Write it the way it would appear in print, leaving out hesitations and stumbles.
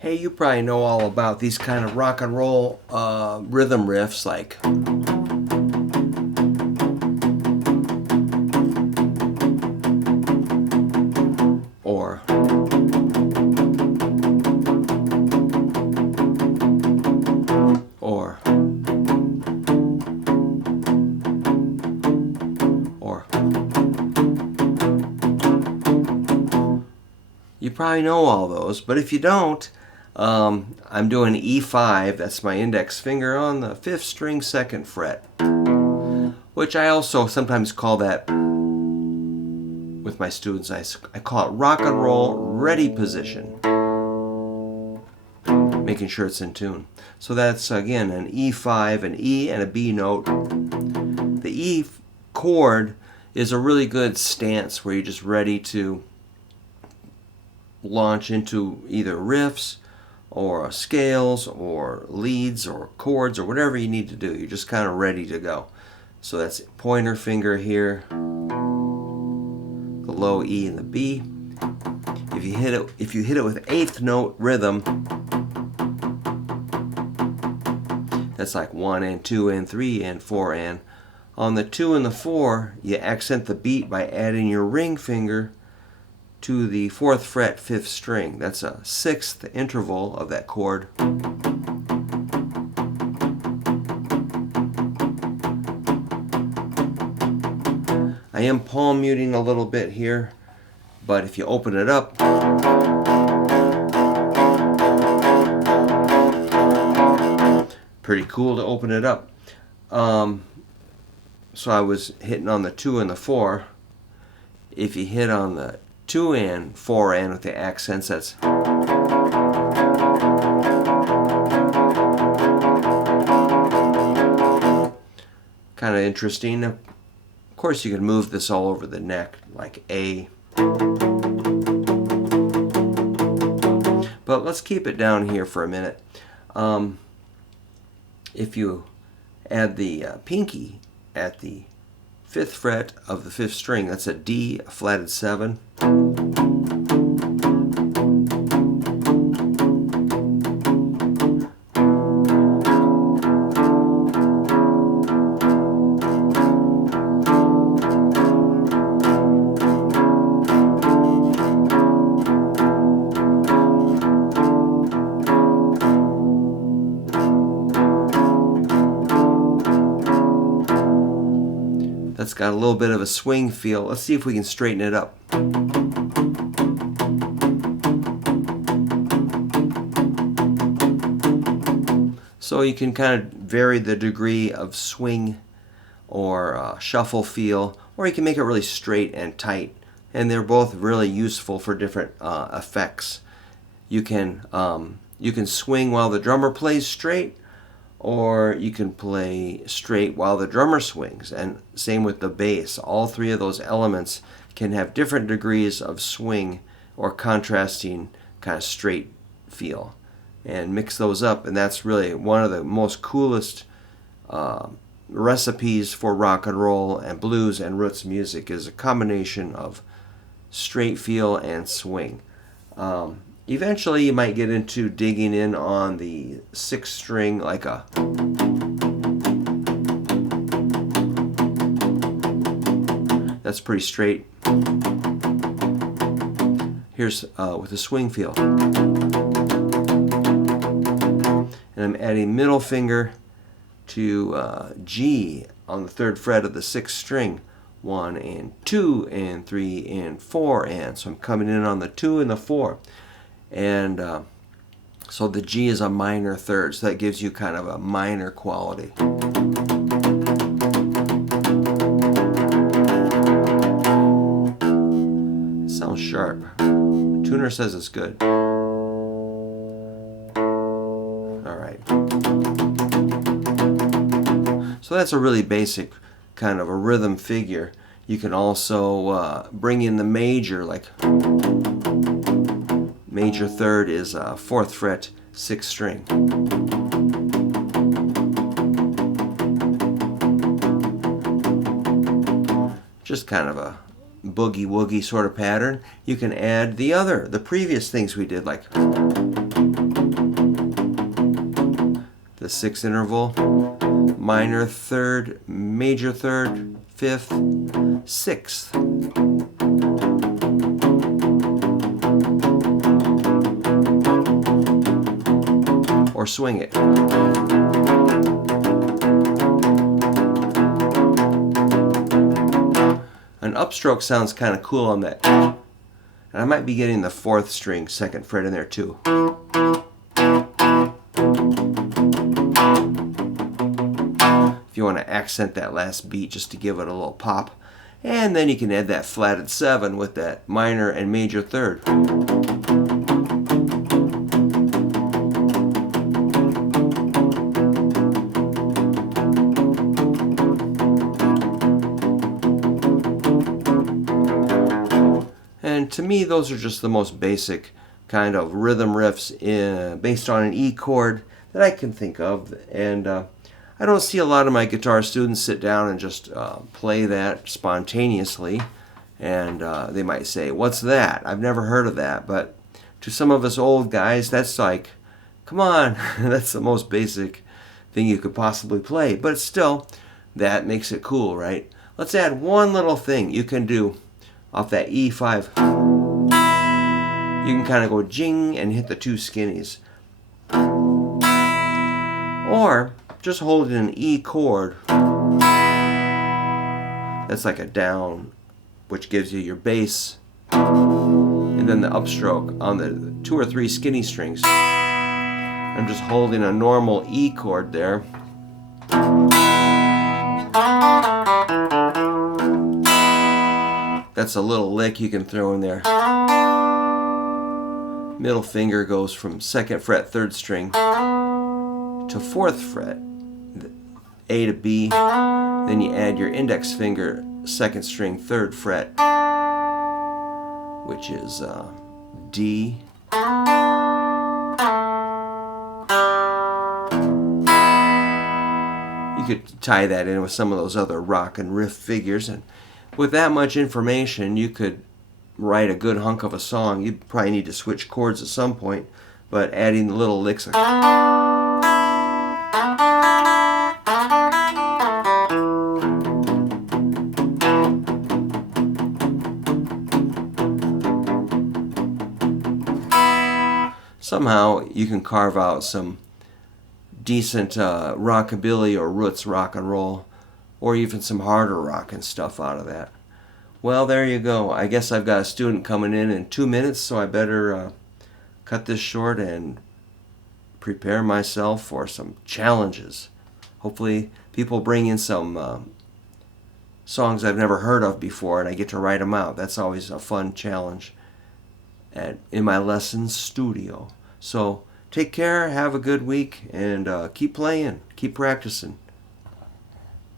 Hey, you probably know all about these kind of rock and roll rhythm riffs like or or or you probably know all those, but if you don't, I'm doing E5, that's my index finger on the 5th string 2nd fret, which I also sometimes call that, with my students, I call it rock and roll ready position, making sure it's in tune. So that's, again, an E5, an E, and a B note. The E chord is a really good stance where you're just ready to launch into either riffs or scales or leads or chords or whatever you need to do. You're just kind of ready to go. So that's pointer finger here, the low E and the B. If you hit it with 8th note rhythm, that's like 1 and 2 and 3 and 4 and. On the 2 and the 4, you accent the beat by adding your ring finger to the 4th fret 5th string. That's a 6th interval of that chord. I am palm muting a little bit here, but if you open it up, pretty cool to open it up. So I was hitting on the 2 and the 4. If you hit on the 2 and 4 and with the accents, that's kind of interesting. Of course, you can move this all over the neck like A. But let's keep it down here for a minute. If you add the pinky at the 5th fret of the 5th string, that's a D, a flatted 7. That's got a little bit of a swing feel. Let's see if we can straighten it up. So you can kind of vary the degree of swing or shuffle feel, or you can make it really straight and tight. And they're both really useful for different effects. You can swing while the drummer plays straight, or you can play straight while the drummer swings, and same with the bass. All three of those elements can have different degrees of swing or contrasting kind of straight feel, and mix those up, and that's really one of the most coolest recipes for rock and roll and blues and roots music, is a combination of straight feel and swing. Eventually you might get into digging in on the 6th string, like a that's pretty straight. Here's with a swing feel. And I'm adding middle finger to G on the 3rd fret of the 6th string. 1 and 2 and 3 and 4 and. So I'm coming in on the 2 and the 4. And so the G is a minor 3rd, so that gives you kind of a minor quality. It sounds sharp. The tuner says it's good. Alright. So that's a really basic kind of a rhythm figure. You can also bring in the major, like major 3rd is 4th fret 6th string. Just kind of a boogie woogie sort of pattern. You can add the previous things we did, like sixth interval, minor third, major third, fifth, sixth. Or swing it. An upstroke sounds kind of cool on that. And I might be getting the fourth string, second fret in there too. If you want to accent that last beat just to give it a little pop. And then you can add that flatted 7 with that minor and major third. And to me, those are just the most basic kind of rhythm riffs based on an E chord that I can think of. And I don't see a lot of my guitar students sit down and just play that spontaneously. And they might say, "What's that? I've never heard of that." But to some of us old guys, that's like, come on, that's the most basic thing you could possibly play. But still, that makes it cool, right? Let's add one little thing you can do off that E5. You can kind of go jing and hit the 2 skinnies. Or just hold an E chord. That's like a down, which gives you your bass. And then the upstroke on the 2 or 3 skinny strings. I'm just holding a normal E chord there. That's a little lick you can throw in there. Middle finger goes from 2nd fret, 3rd string to 4th fret, A to B. Then you add your index finger, 2nd string, 3rd fret, which is D. You could tie that in with some of those other rock and riff figures, and with that much information, you could write a good hunk of a song. You'd probably need to switch chords at some point, but adding the little licks. Somehow you can carve out some decent rockabilly or roots rock and roll, or even some harder rock and stuff out of that. Well, there you go. I guess I've got a student coming in 2 minutes, so I better cut this short and prepare myself for some challenges. Hopefully people bring in some songs I've never heard of before, and I get to write them out. That's always a fun challenge in my lessons studio. So take care, have a good week, and keep playing, keep practicing.